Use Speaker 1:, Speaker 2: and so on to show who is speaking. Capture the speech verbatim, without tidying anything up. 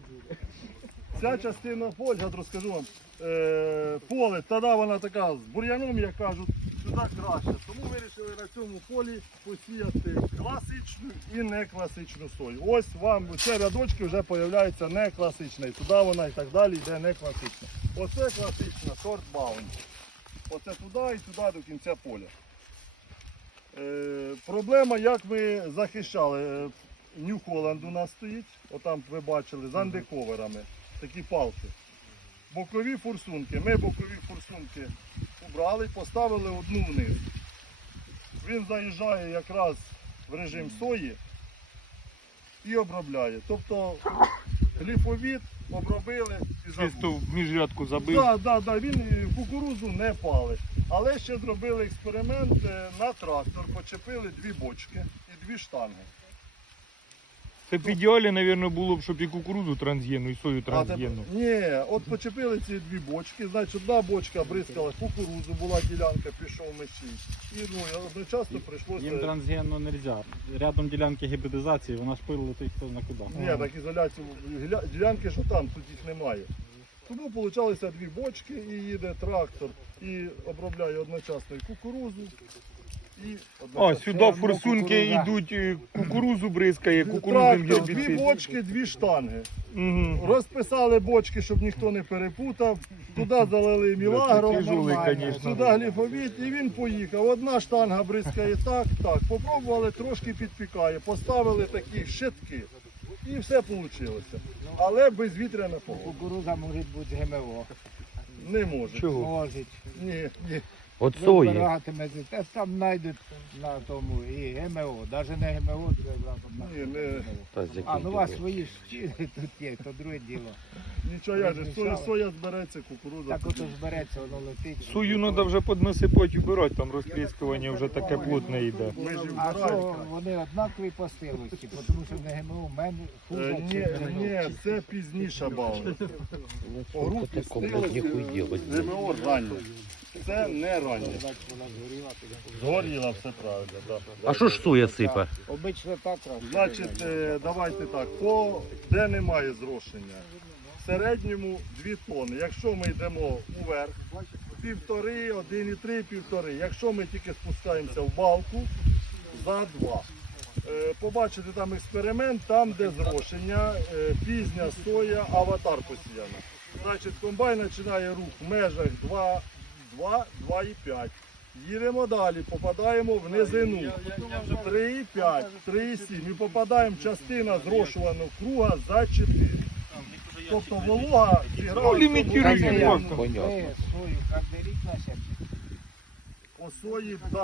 Speaker 1: Ця частина поля, от розкажу вам, е, поле, тоді вона така з бур'яном, як кажуть, сюди краще. Тому вирішили на цьому полі посіяти класичну і не класичну сою. Ось вам ці рядочки вже з'являються не класична. І туди вона і так далі йде не класична. Оце класична, сорт Баунті. Оце туди і туди до кінця поля. Е, проблема, як ми захищали. Нью Холланд у нас стоїть, отам ви бачили, з андековерами, такі палки. Бокові форсунки. Ми бокові форсунки убрали, поставили одну вниз. Він заїжджає якраз в режим сої і обробляє. Тобто гліфовід обробили і забули.
Speaker 2: Чисто в міжрядку забив.
Speaker 1: Так, да, да, він кукурудзу не палить. Але ще зробили експеримент на трактор, почепили дві бочки і дві штанги.
Speaker 2: Це в ідеалі, мабуть, було б, щоб і кукурудзу трансгенну, і сою трансгенну.
Speaker 1: А, ні, от почепили ці дві бочки, значить одна бочка бризкала кукурудзу, була ділянка, пішов мечій. І ну, одночасно прийшлося...
Speaker 3: Їм трансгенно не можна. Рядом ділянки гібридизації, вона ж пил летить хто зна куди.
Speaker 1: Ні, так ізоляцію, ділянки що там, тут їх немає. Тому получалися дві бочки і їде трактор і обробляє одночасно і кукурудзу. І
Speaker 2: А, сюди форсунки йдуть, е, кукурудзу бризкає, кукурудзим
Speaker 1: трактор, дві
Speaker 2: гербіцид.
Speaker 1: бочки, дві штанги.
Speaker 2: Угу.
Speaker 1: Розписали бочки, щоб ніхто не перепутав. Туди залили мілагром,
Speaker 2: Тяжелий, конечно.
Speaker 1: туди гліфовід, і він поїхав. Одна штанга бризкає так, так. Попробували, трошки підпікає. Поставили такі щитки. І все вийшло. Але безвітряна погода.
Speaker 4: Кукуруза може бути з ГМО.
Speaker 1: Не може.
Speaker 2: Чого?
Speaker 4: Може.
Speaker 1: Ні, ні.
Speaker 5: От сої.
Speaker 4: Вибиратимете, та там знайдуть на тому і ГМО. Навіть не ГМО, це разом
Speaker 1: Ні, не.
Speaker 5: Та з яким
Speaker 4: А, ну у вас
Speaker 5: ділом?
Speaker 4: свої ж ціни тут є, то друге діло.
Speaker 1: Нічого, я же, соя, соя збереться, кукурудза.
Speaker 4: Так ото ж береться, воно летить.
Speaker 2: Сою треба вже поднасипати, убирати, там розпліскування вже таке плотне йде.
Speaker 1: Ми ж
Speaker 4: А
Speaker 1: вбираємо.
Speaker 4: що вони однакові по стилості, тому що не ГМО, в мене хуже,
Speaker 1: Е,
Speaker 4: ніж
Speaker 1: Ні,
Speaker 4: ГМО.
Speaker 1: ні, це пізніша бавля.
Speaker 5: Ну,
Speaker 1: По
Speaker 5: сколько
Speaker 1: групі
Speaker 5: такого,
Speaker 1: стилості
Speaker 5: блядь, нихуй делать.
Speaker 1: ГМО раннє. Це не раннє. Згоріла, все правильно. Да.
Speaker 5: А що ж соя сипе?
Speaker 4: Обично так раз.
Speaker 1: Значить, е, давайте так, по де немає зрошення. В середньому дві тонни. Якщо ми йдемо вверх, півтори, один і три, півтори. Якщо ми тільки спускаємося в балку, за два. Е, Побачите там експеримент, там де зрошення, е, пізня соя, аватар посіяна. Значить, комбайн починає рух в межах два, два, два і п'ять. Їдемо далі, попадаємо в низину. три і п'ять, три і сім. І попадаємо частина зрошуваного круга за чотири. Тобто волога зіграла.
Speaker 2: Ну, лімітує
Speaker 4: Понятно.
Speaker 2: просто.
Speaker 5: Понятно.
Speaker 4: Сою кожен рік носять.
Speaker 1: По сої, да.